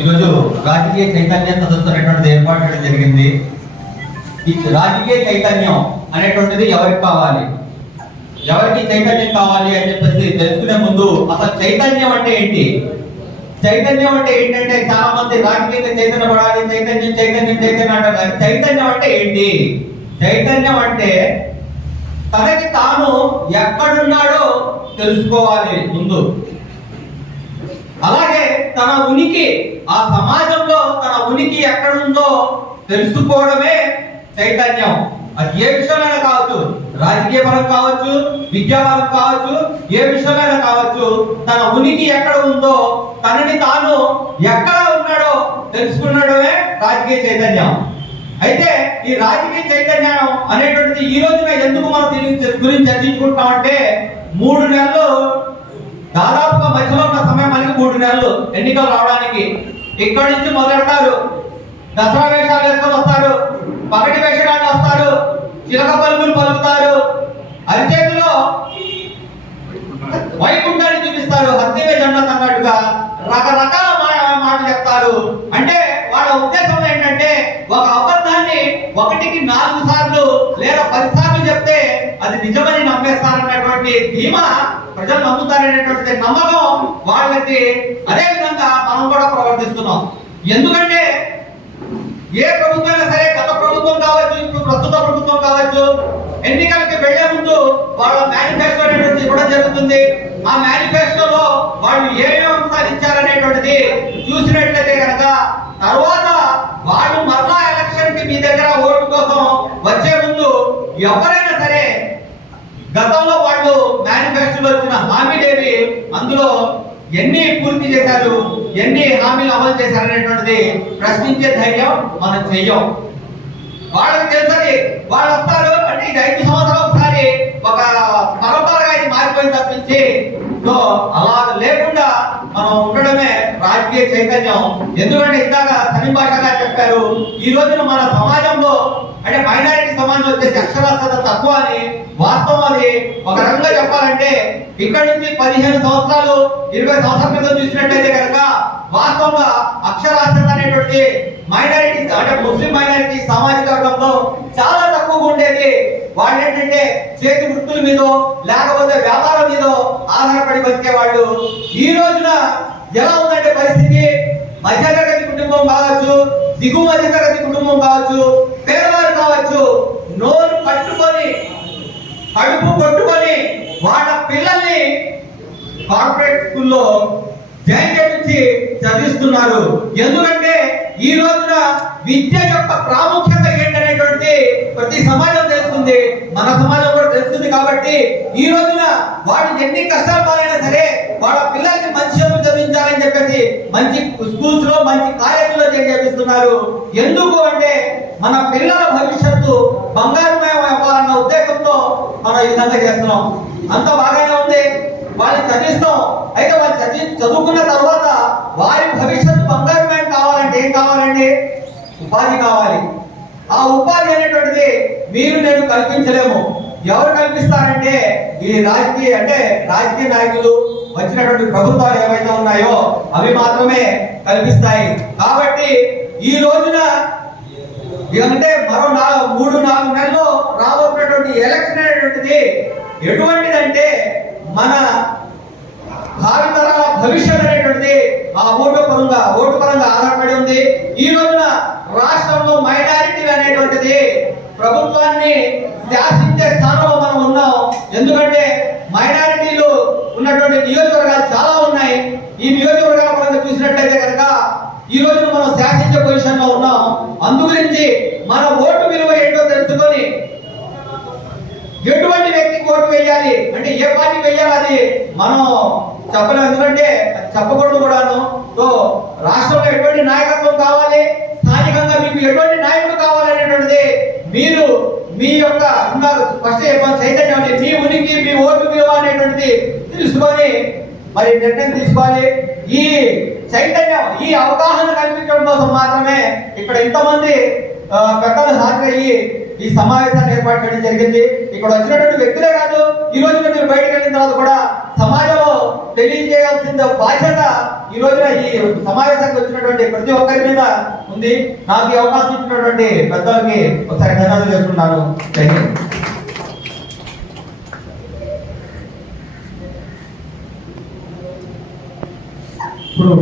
ఈరోజు రాజకీయ చైతన్యం సదస్సు ఏర్పాటు చేయడం జరిగింది. ఈ రాజకీయ చైతన్యం అనేటువంటిది ఎవరికి కావాలి? ఎవరికి చైతన్యం కావాలి అని చెప్పేసి తెలుసుకునే ముందు అసలు చైతన్యం అంటే ఏంటి? చైతన్యం అంటే ఏంటంటే చాలా మంది రాజకీయంగా చైతన్య పడాలి చైతన్యం చైతన్యం చైతన్యం అంటారు చైతన్యం అంటే ఏంటి? చైతన్యం అంటే తనకి తాను ఎక్కడున్నాడో తెలుసుకోవాలి ముందు. అలాగే తన ఉనికి ఆ సమాజంలో తన ఉనికి ఎక్కడుందో తెలుసుకోవడమే చైతన్యం. అది ఏ విషయమైనా కావచ్చు రాజకీయ పరం కావచ్చు విద్యాపరం కావచ్చు ఏ విషయమైనా కావచ్చు తన ఉనికి ఎక్కడ ఉందో తనని తాను ఎక్కడ ఉన్నాడో తెలుసుకున్నాడమే రాజకీయ చైతన్యం. అయితే ఈ రాజకీయ చైతన్యం అనేటువంటిది ఈ రోజున ఎందుకు మనం దీని గురించి అంటే మూడు నెలలు దాదాపుగా మధ్యలో ఉన్న సమయం మనకి మూడు నెలలు ఎన్నికలు రావడానికి. ఇక్కడి నుంచి మొదలెడతారు. దసరా వేషాలు వేసుకొని వస్తారు. పగటి వేషగాళ్ళు వస్తారు. చిలక పలుకులు పలుకుతారు. అరిచేతిలో వైకుంఠాన్ని చూపిస్తారు. హత్యవే జెండా అన్నట్టుగా రకరకాల మాటలు చెప్తారు. అంటే వాళ్ళ ఉద్దేశం ఏంటంటే ఒక అబద్ధాన్ని ఒకటికి నాలుగు సార్లు లేదా పది సార్లు చెప్తే అది నిజమని నమ్మేస్తారన్నటువంటి ధీమా ప్రజలు నమ్ముతారనేటువంటి నమ్మకం వాళ్ళకి అదే విధంగా మనం కూడా ప్రవర్తిస్తున్నాం. ఎందుకంటే ఏ ప్రభుత్వమైనా సరే గత ప్రభుత్వం కావచ్చు ఇప్పుడు ప్రస్తుత ప్రభుత్వం కావచ్చు ఎన్నికలకి వెళ్ళే ముందు వాళ్ళ మేనిఫెస్టో అనేటువంటిది ఇవ్వడం జరుగుతుంది. ఆ మేనిఫెస్టోలో వాళ్ళు ఏమేమి అంశాలు ఇచ్చారనేటువంటిది చూసినట్లయితే కనుక తర్వాత వాళ్ళు మరలా ఎలక్షన్కి మీ దగ్గర ఓటు కోసం వచ్చే ముందు ఎవరైనా గతంలో వాళ్ళు మేనిఫెస్టోలో వచ్చిన హామీలేవి అందులో ఎన్ని పూర్తి చేశారు ఎన్ని హామీలు అమలు చేశారు అనేటువంటిది ప్రశ్నించే ధైర్యం మనం చెయ్యం. వాళ్ళకి తెలుసని వాళ్ళు వస్తారు అంటే ఇది ఐదు సంవత్సరాలు ఒకసారి ఒక పరంపరగా ఇది మారిపోయింది తప్పించి సో అలా లేకుండా మనం ఉండడమే రాజకీయ చైతన్యం. ఎందుకంటే ఇందాక సని చెప్పారు ఈ రోజున మన సమాజంలో అంటే మైనారిటీ సమాజం వచ్చేసి అక్షరాస్యత తక్కువ అని వాస్తవం అది ఒక రకంగా చెప్పాలంటే ఇక్కడి నుంచి పదిహేను సంవత్సరాలు ఇరవై సంవత్సరాల క్రితం చూసినట్టయితే కనుక వాస్తవంగా అక్షరాస్యత అనేటువంటి మైనారిటీ అంటే ముస్లిం మైనారిటీ సామాజిక వర్గంలో చాలా తక్కువగా ఉండేది. వాళ్ళు ఏంటంటే చేతి వృత్తుల మీద లేకపోతే వ్యాపారం మీద ఆధారపడి బతికే వాళ్ళు ఈ రోజున ఎలా ఉందంటే పరిస్థితి? మధ్యతరగతి కుటుంబం కావచ్చు దిగువ మధ్యతరగతి కుటుంబం కావచ్చు పేదవారు కావచ్చు నోరు పట్టుకొని కడుపు కొట్టుకొని వాళ్ళ పిల్లల్ని కార్పొరేట్ స్కూల్లో జాయిన్ చేయించి చదివిస్తున్నారు. ఎందుకంటే ఈ రోజున విద్య యొక్క ప్రాముఖ్యత ఏంటనేటువంటి ప్రతి సమాజం తెలుస్తుంది మన సమాజం కూడా తెలుస్తుంది కాబట్టి ఈ రోజున వాళ్ళు ఎన్ని కష్టాలు పాలైనా సరే వాళ్ళ పిల్లలకి మంచి చదువు మంచి స్కూల్స్లో మంచి కాలేజీలో చేపిస్తున్నారు. ఎందుకు అంటే మన పిల్లల భవిష్యత్తు బంగారుమయం అవ్వాలన్న ఉద్దేశంతో మనం ఈ విధంగా చేస్తున్నాం. అంత బాగానే ఉంది. వాళ్ళని చదివిస్తాం. అయితే వాళ్ళు చదివి చదువుకున్న తర్వాత వారి భవిష్యత్తు బంగారుమయం కావాలంటే ఏం కావాలండి? ఉపాధి కావాలి. ఆ ఉపాధి అనేటువంటిది మీరు నేను కల్పించలేము. ఎవరు కల్పిస్తారంటే ఈ రాజకీయ అంటే రాజకీయ నాయకులు వచ్చినటువంటి ప్రభుత్వాలు ఏవైతే ఉన్నాయో అవి మాత్రమే కల్పిస్తాయి. కాబట్టి ఈ రోజున అంటే మరో నాలుగు మూడు నాలుగు నెలల్లో రాబోతున్నటువంటి ఎలక్షన్ అనేటువంటిది ఎటువంటిదంటే మన భావితరాల భవిష్యత్ అనేటువంటిది ఆ ఓటు పరంగా ఓటు పరంగా ఆధారపడి ఉంది. ఈ రోజున రాష్ట్రంలో మైనారిటీ అనేటువంటిది ప్రభుత్వాన్ని శాసించే స్థానంలో మనం ఉన్నాం. ఎందుకంటే మైనారిటీ ఉన్నటువంటి నియోజకవర్గాలు చాలా ఉన్నాయి. ఈ నియోజకవర్గాల పరంగా చూసినట్లయితే కనుక ఈ రోజు మనం శాసించే పొజిషన్లో ఉన్నాం. అందు గురించి మన ఓటు విలువ ఏంటో తెలుసుకొని ఎటువంటి వ్యక్తికి ఓటు వేయాలి? అంటే ఏ పార్టీ వేయాలి అది మనం చెప్పలేము ఎందుకంటే చెప్పకూడదు కూడాను. సో రాష్ట్రంలో ఎటువంటి నాయకత్వం కావాలి? స్థానికంగా మీకు ఎటువంటి నాయకుడు కావాలనేటువంటిది మీరు మీ యొక్క ఉన్నారు ఫస్ట్ చైతన్యం మీ ఉనికి మీ ఓటు విలువ అనేటువంటిది తెలుసుకొని మరి నిర్ణయం తీసుకోవాలి. ఈ చైతన్యం ఈ అవగాహన కల్పించడం కోసం మాత్రమే ఇక్కడ ఇంతమంది పెద్దలు హాజరయ్యి ఈ సమావేశాన్ని ఏర్పాటు చేయడం జరిగింది. ఇక్కడ వచ్చినటువంటి వ్యక్తులే కాదు ఈ రోజు మీరు బయటకు వెళ్ళిన తర్వాత కూడా సమాజంలో తెలియజేయాల్సిన బాధ్యత ఈ రోజున ఈ సమావేశానికి వచ్చినటువంటి ప్రతి ఒక్కరి మీద ఉంది. నాకు ఈ అవకాశం ఇచ్చినటువంటి పెద్దలకి ఒకసారి ధన్యవాదాలు చేసుకుంటాను про